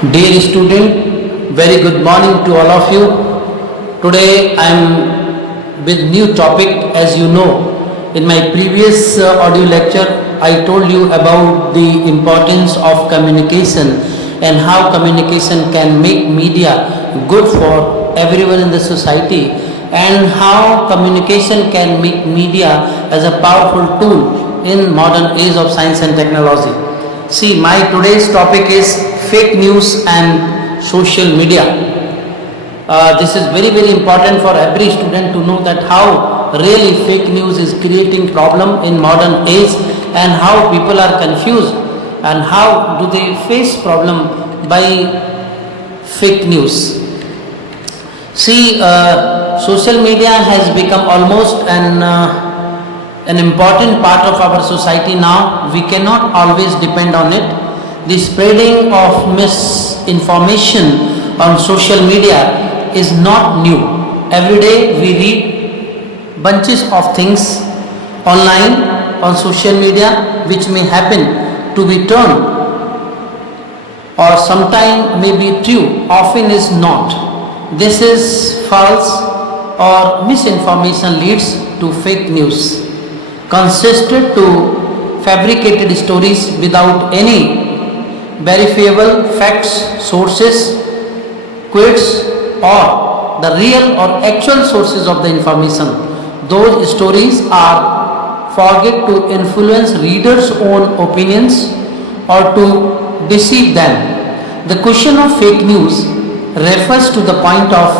Dear student, very good morning to all of you. Today I am with new topic. As you know, in my previous audio lecture I told you about the importance of communication and how communication can make media good for everyone in the society, and how communication can make media as a powerful tool in modern age of science and technology. See, my today's topic is fake news and social media. This is very important for every student to know that how really fake news is creating problem in modern age, and how people are confused and how do they face problem by fake news. See, social media has become almost an important part of our society now. We cannot always depend on it. The spreading of misinformation on social media is not new. Every day we read bunches of things online on social media which may happen to be true, or sometime may be true, often is not. This is false, or misinformation leads to fake news, consisted to fabricated stories without any verifiable facts, sources, quotes, or the real or actual sources of the information. Those stories are forget to influence readers' own opinions or to deceive them. The question of fake news refers to the point of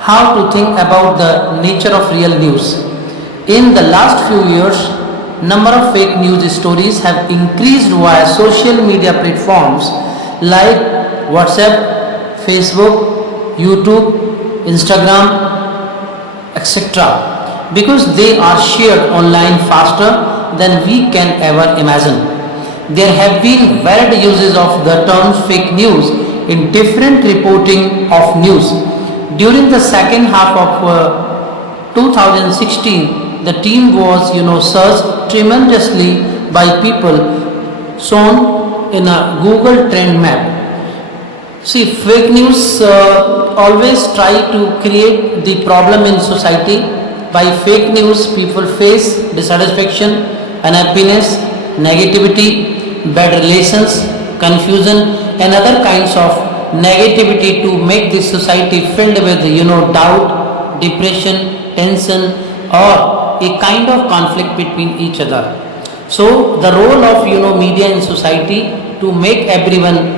how to think about the nature of real news. In the last few years, number of fake news stories have increased via social media platforms like WhatsApp, Facebook, YouTube, Instagram, etc., because they are shared online faster than we can ever imagine. There have been varied uses of the term fake news in different reporting of news. During the second half of 2016, the team was searched tremendously by people, shown in a Google trend map. See, fake news always try to create the problem in society. By fake news, people face dissatisfaction, unhappiness, negativity, bad relations, confusion, and other kinds of negativity to make this society filled with doubt, depression, tension, or a kind of conflict between each other. So the role of media in society to make everyone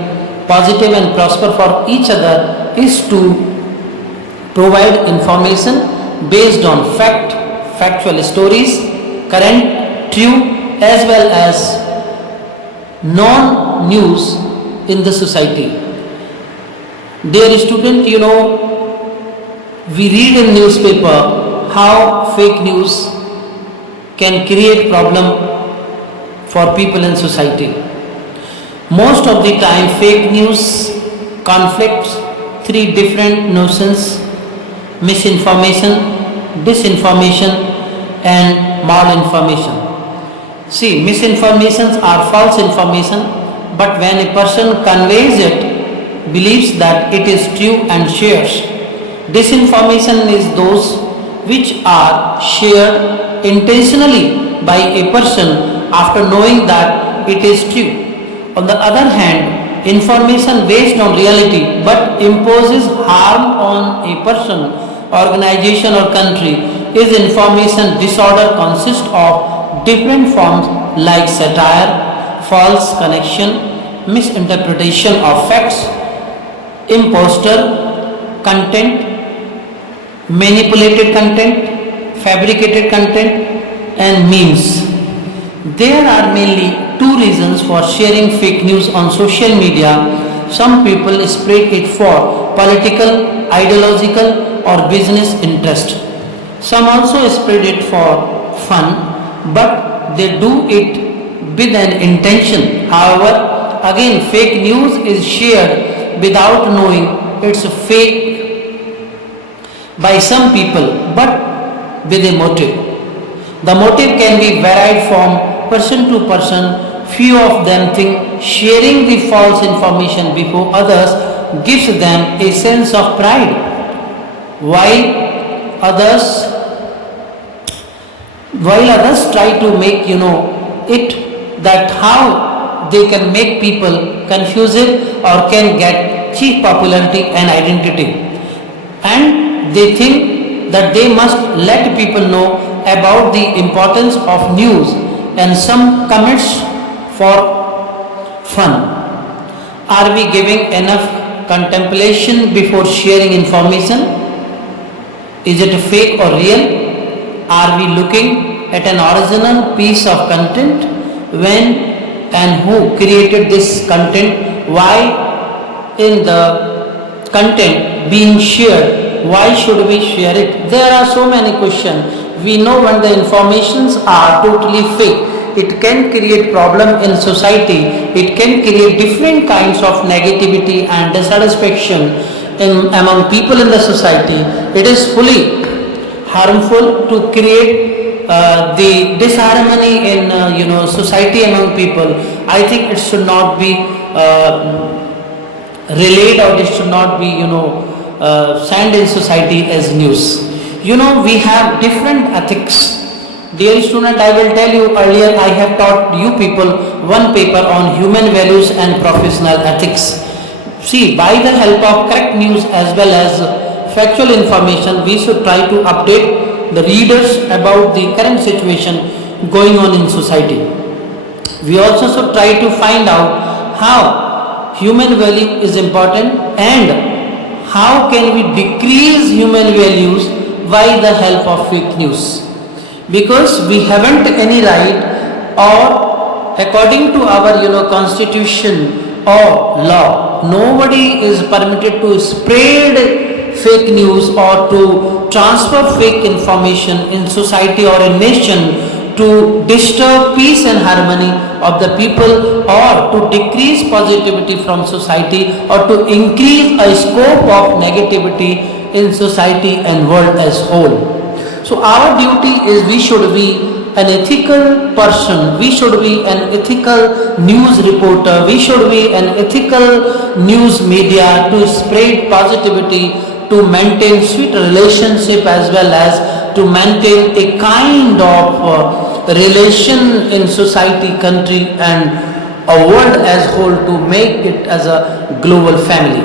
positive and prosper for each other is to provide information based on factual stories, current, true, as well as non-news in the society. Dear student, we read in newspaper how fake news can create problem for people in society. Most of the time fake news conflicts three different notions: misinformation, disinformation, and malinformation. See, misinformations are false information, but when a person conveys it, believes that it is true and shares. Disinformation is those which are shared intentionally by a person after knowing that it is true. On the other hand, information based on reality but imposes harm on a person, organization, or country is information disorder. Consists of different forms like satire, false connection, misinterpretation of facts, impostor content, manipulated content, fabricated content, and memes. There are mainly two reasons for sharing fake news on social media. Some people spread it for political, ideological, or business interest. Some also spread it for fun, but they do it with an intention. However, again, fake news is shared without knowing it's fake by some people, but with a motive. The motive can be varied from person to person. Few of them think sharing the false information before others gives them a sense of pride, while others try to make it that how they can make people confused or can get cheap popularity and identity, and they think that they must let people know about the importance of news and some commits for fun. Are we giving enough contemplation before sharing information? Is it fake or real? Are we looking at an original piece of content? When and who created this content? Why in the content being shared? Why should we share it? There are so many questions. We know when the informations are totally fake, it can create problem in society. It can create different kinds of negativity and dissatisfaction among people in the society. It is fully harmful to create the disharmony in society among people. I think it should not be relayed, or it should not be sent in society as news. We have different ethics. Dear student, I will tell you, earlier I have taught you people one paper on human values and professional ethics. See, by the help of correct news as well as factual information, we should try to update the readers about the current situation going on in society. We also should try to find out how human value is important and how can we decrease human values by the help of fake news. Because we haven't any right, or according to our constitution or law, nobody is permitted to spread fake news or to transfer fake information in society or a nation to disturb peace and harmony of the people, or to decrease positivity from society, or to increase a scope of negativity in society and world as whole. So our duty is we should be an ethical person, we should be an ethical news reporter, we should be an ethical news media to spread positivity, to maintain sweet relationship as well as to maintain a kind of relation in society, country and a world as whole, to make it as a global family.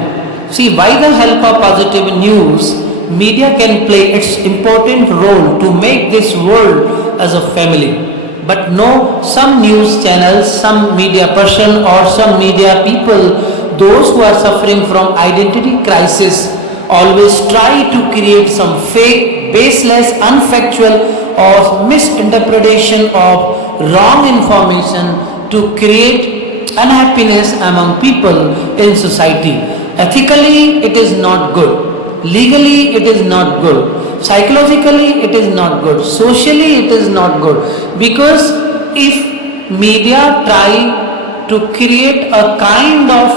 See, by the help of positive news, media can play its important role to make this world as a family. But no, some news channels, some media person or some media people, those who are suffering from identity crisis, always try to create some fake, baseless, unfactual or misinterpretation of wrong information to create unhappiness among people in society. Ethically, it is not good. Legally, it is not good. Psychologically, it is not good. Socially, it is not good. Because if media try to create a kind of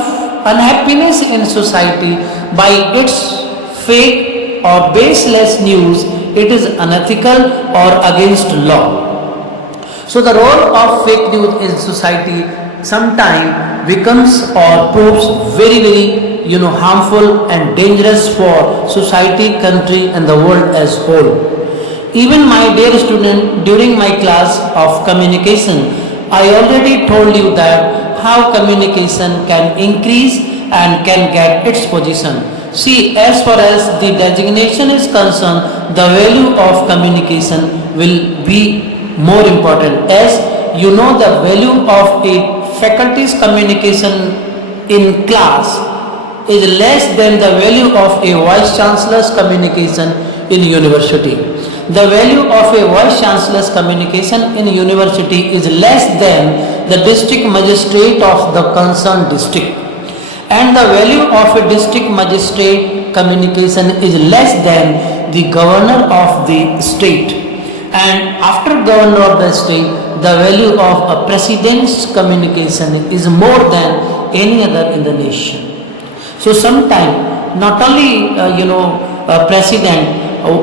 unhappiness in society by its fake or baseless news, it is unethical or against law. So the role of fake news in society sometimes becomes or proves very harmful and dangerous for society, country and the world as whole. Even my dear student, during my class of communication, I already told you that how communication can increase and can get its position. See, as far as the designation is concerned, the value of communication will be more important. As you know, the value of a faculty's communication in class is less than the value of a vice chancellor's communication in university. The value of a vice chancellor's communication in university is less than the district magistrate of the concerned district, and the value of a district magistrate communication is less than the governor of the state, and after governor of the state, the value of a president's communication is more than any other in the nation. So sometimes not only president,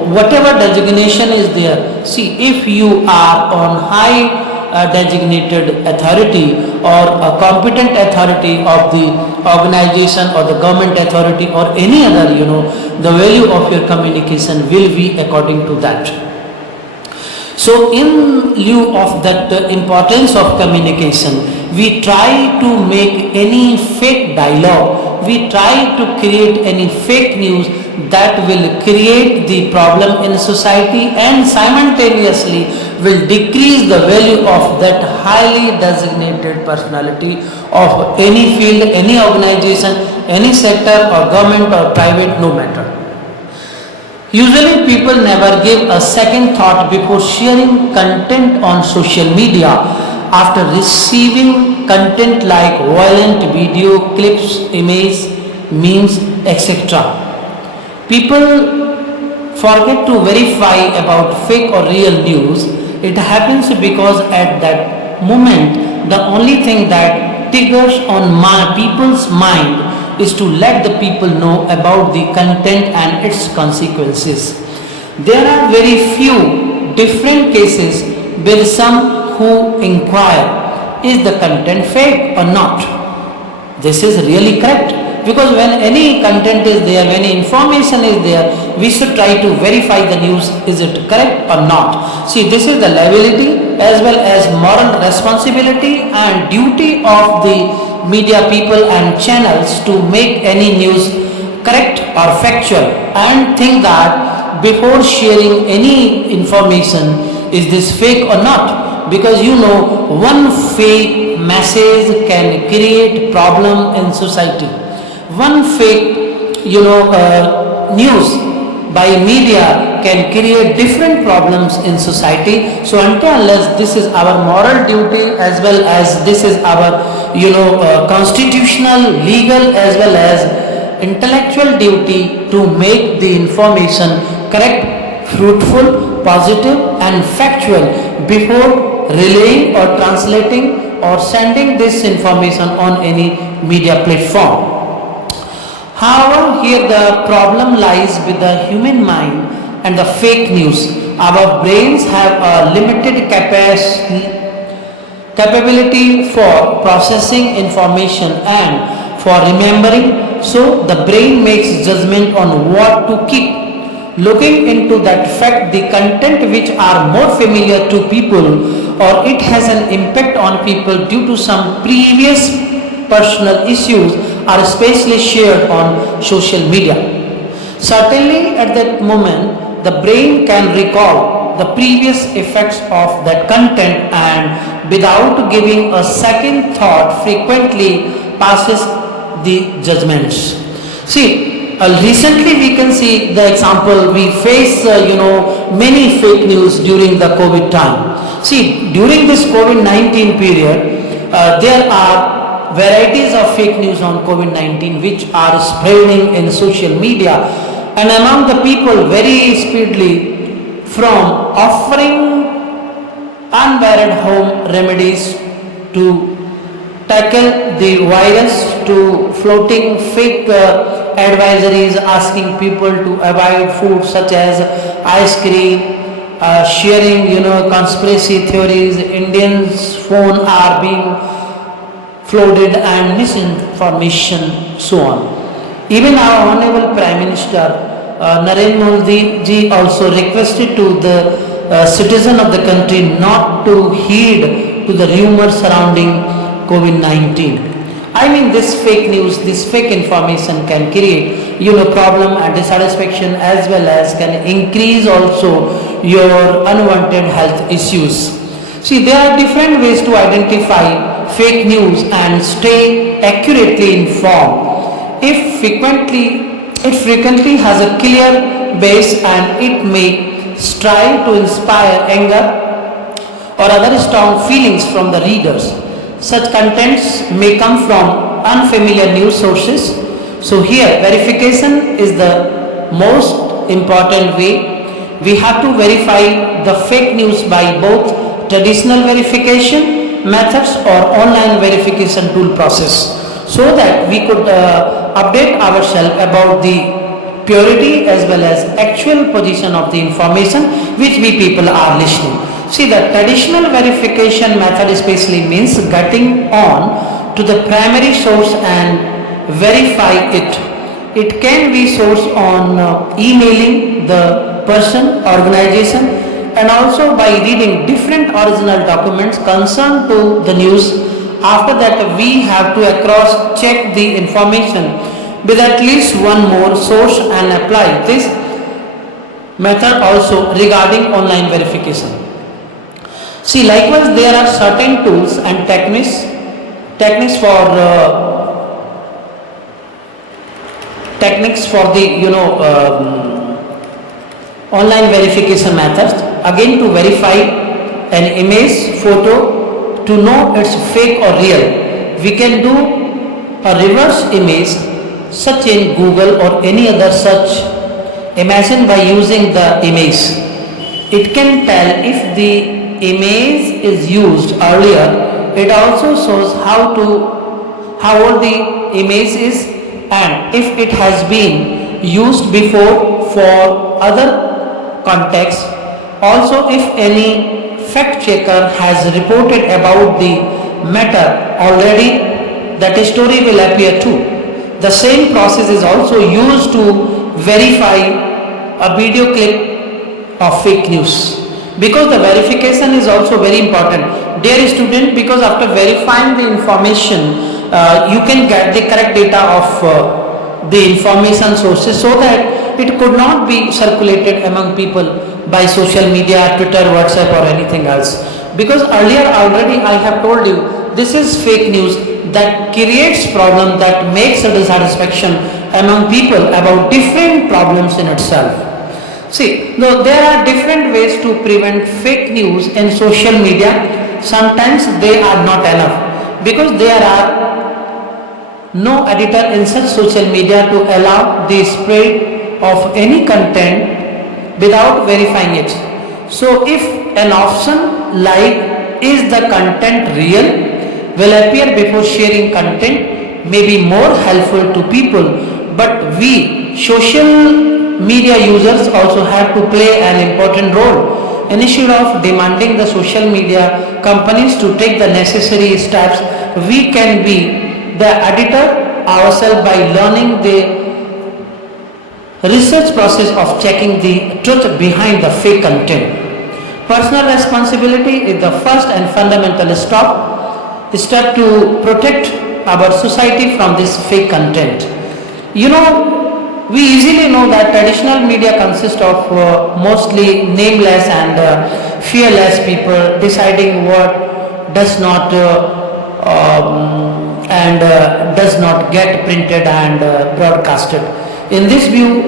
whatever designation is there, see, if you are on high designated authority or a competent authority of the organization or the government authority or any other, the value of your communication will be according to that. So in lieu of that importance of communication, we try to make any fake dialogue, we try to create any fake news that will create the problem in society and simultaneously will decrease the value of that highly designated personality of any field, any organization, any sector or government or private, no matter. Usually people never give a second thought before sharing content on social media after receiving content like violent video clips, images, memes, etc. People forget to verify about fake or real news. It happens because at that moment the only thing that triggers on people's mind is to let the people know about the content and its consequences. There are very few different cases where some who inquire, is the content fake or not? This is really correct. Because when any content is there, when information is there, we should try to verify the news, is it correct or not. See, this is the liability as well as moral responsibility and duty of the media people and channels to make any news correct or factual and think that before sharing any information, is this fake or not. Because one fake message can create problem in society. One fake, news by media can create different problems in society. So until unless this is our moral duty as well as this is our, constitutional, legal as well as intellectual duty to make the information correct, fruitful, positive and factual before relaying or translating or sending this information on any media platform. However, here the problem lies with the human mind and the fake news. Our brains have a limited capability for processing information and for remembering, so the brain makes judgment on what to keep. Looking into that fact, the content which are more familiar to people or it has an impact on people due to some previous personal issues are especially shared on social media. Certainly at that moment the brain can recall the previous effects of that content and without giving a second thought frequently passes the judgments. See, recently we can see the example, we face many fake news during the COVID time. See, during this COVID-19 period there are varieties of fake news on COVID-19 which are spreading in social media and among the people very speedily, from offering unvaried home remedies to tackle the virus to floating fake advisories asking people to avoid food such as ice cream, sharing conspiracy theories, Indians' phone are being flooded and misinformation, so on. Even our Honorable Prime Minister Narendra Modi ji also requested to the citizen of the country not to heed to the rumors surrounding COVID-19. I mean, this fake news, this fake information can create problem and dissatisfaction as well as can increase also your unwanted health issues. See, there are different ways to identify fake news and stay accurately informed. It frequently has a clear base and it may strive to inspire anger or other strong feelings from the readers. Such contents may come from unfamiliar news sources. So here verification is the most important way. We have to verify the fake news by both traditional verification methods or online verification tool process, so that we could update ourselves about the purity as well as actual position of the information which we people are listening. See, the traditional verification method especially means getting on to the primary source and verify it. It can be sourced on emailing the person, organization, and also by reading different original documents concerned to the news. After that, we have to cross check the information with at least one more source and apply this method also regarding online verification. See, likewise, there are certain tools and techniques for the online verification methods. Again, to verify an image, photo, to know it's fake or real, we can do a reverse image search in Google or any other search. Imagine by using the image, it can tell if the image is used earlier. It also shows how old the image is and if it has been used before for other contexts. Also, if any fact checker has reported about the matter already, that story will appear too. The same process is also used to verify a video clip of fake news, because the verification is also very important. Dear student, because after verifying the information, you can get the correct data of the information sources, so that it could not be circulated among people by social media, Twitter, WhatsApp or anything else. Because earlier already I have told you, this is fake news that creates problem, that makes a dissatisfaction among people about different problems in itself. See, though there are different ways to prevent fake news in social media, sometimes they are not enough, because there are no editor in such social media to allow the spread of any content without verifying it. So if an option like is the content real will appear before sharing content, may be more helpful to people, but we social media users also have to play an important role. Instead of demanding the social media companies to take the necessary steps, we can be the editor ourselves by learning the research process of checking the truth behind the fake content. Personal responsibility is the first and fundamental step to protect our society from this fake content. We easily know that traditional media consists of mostly nameless and fearless people deciding what does not does not get printed and broadcasted. In this view,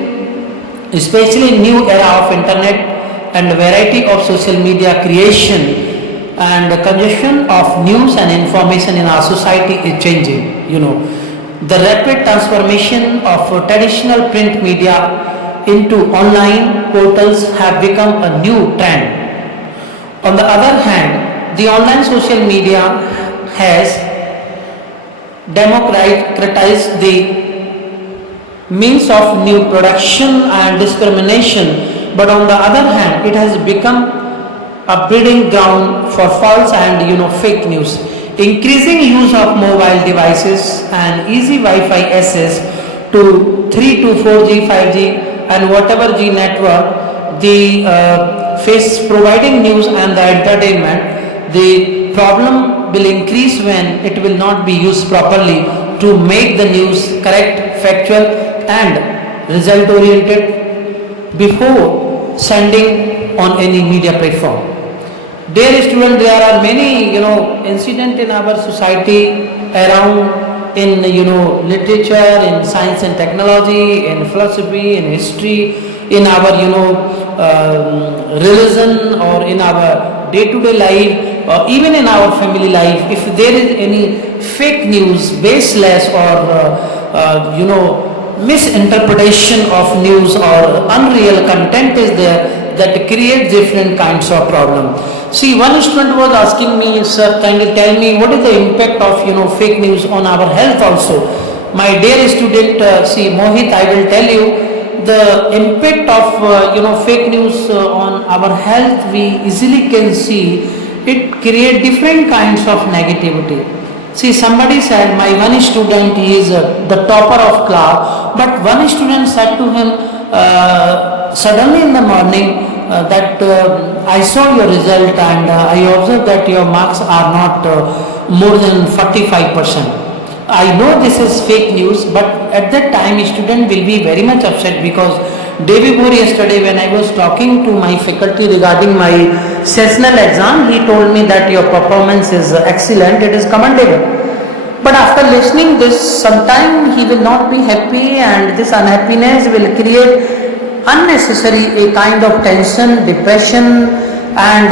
especially new era of internet and variety of social media creation and congestion of news and information in our society is changing. The rapid transformation of traditional print media into online portals have become a new trend. On the other hand, the online social media has democratized the means of new production and discrimination, but on the other hand, it has become a breeding ground for false and fake news. Increasing use of mobile devices and easy Wi-Fi access to 3 to 4G, 5G and whatever G network, the face providing news and the entertainment, the problem will increase when it will not be used properly to make the news correct, factual and result oriented before sending on any media platform. Dear students, there are many incidents in our society around in literature, in science and technology, in philosophy, in history, in our religion or in our day-to-day life, or even in our family life. If there is any fake news, baseless or misinterpretation of news or unreal content is there, that creates different kinds of problem. See, one student was asking me, sir, can you tell me what is the impact of fake news on our health also? My dear student, see Mohit, I will tell you the impact of fake news on our health, we easily can see it create different kinds of negativity. See, somebody said, my one student, he is the topper of class, but one student said to him suddenly in the morning that I saw your result and I observed that your marks are not more than 45%. I know this is fake news, but at that time student will be very much upset, because day before yesterday when I was talking to my faculty regarding my sessional exam, he told me that your performance is excellent, it is commendable. But after listening this, sometime he will not be happy, and this unhappiness will create unnecessary a kind of tension, depression, and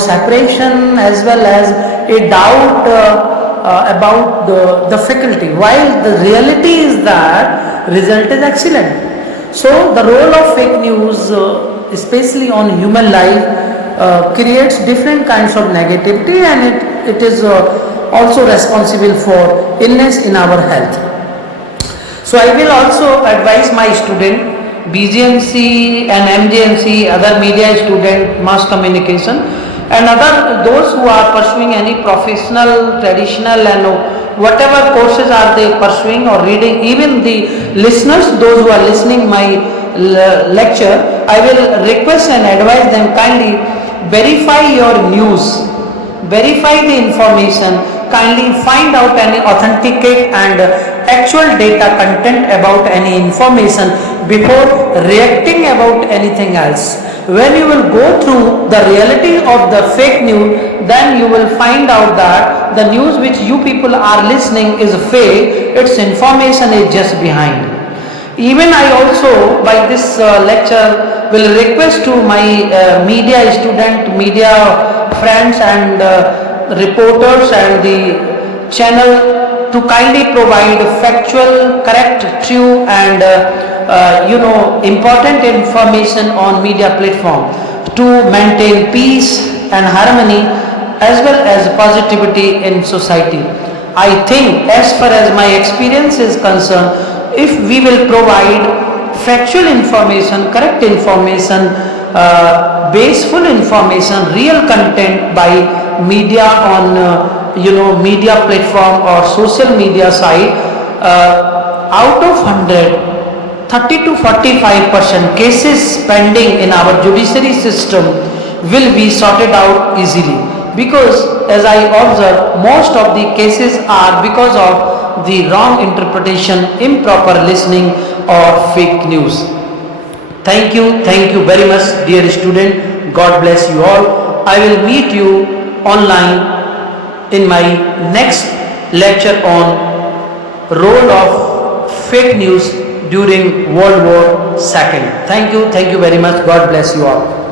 separation, as well as a doubt about the faculty, while the reality is that result is excellent. So the role of fake news, especially on human life, creates different kinds of negativity, and it is also responsible for illness in our health. So I will also advise my student, BGMC and MGMC, other media student, mass communication, and other those who are pursuing any professional, traditional, and whatever courses are they pursuing or reading, even the listeners, those who are listening my lecture, I will request and advise them, kindly verify your news, verify the information, kindly find out any authenticate and actual data content about any information before reacting about anything else. When you will go through the reality of the fake news, then you will find out that the news which you people are listening is fake, its information is just behind. Even I also by this lecture will request to my media student, media friends and reporters and the channel to kindly provide factual, correct, true and important information on media platform to maintain peace and harmony as well as positivity in society. I think, as far as my experience is concerned, if we will provide factual information, correct information, baseful information, real content by media on media platform or social media site, out of 100, 30 to 45% cases pending in our judiciary system will be sorted out easily, because as I observe, most of the cases are because of the wrong interpretation, improper listening or fake news. Thank you very much, dear student. God bless you all. I will meet you online in my next lecture on role of fake news during World War II. Thank you very much. God bless you all.